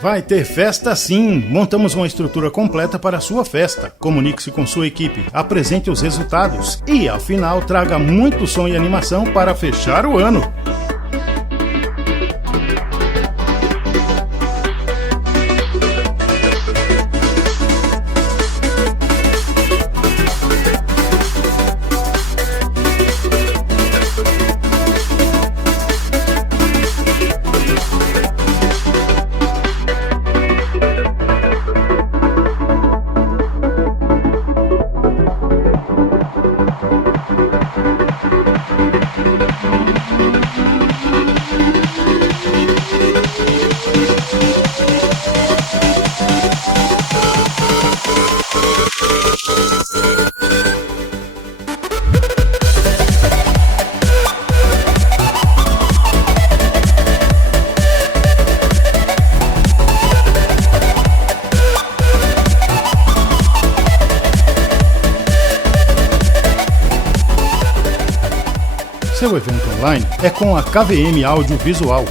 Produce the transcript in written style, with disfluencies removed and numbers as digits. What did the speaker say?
Vai ter festa sim! Montamos uma estrutura completa para a sua festa. Comunique-se com sua equipe, apresente os resultados e, ao final, traga muito som e animação para fechar o ano. Seu evento online é com a KVM Audiovisual.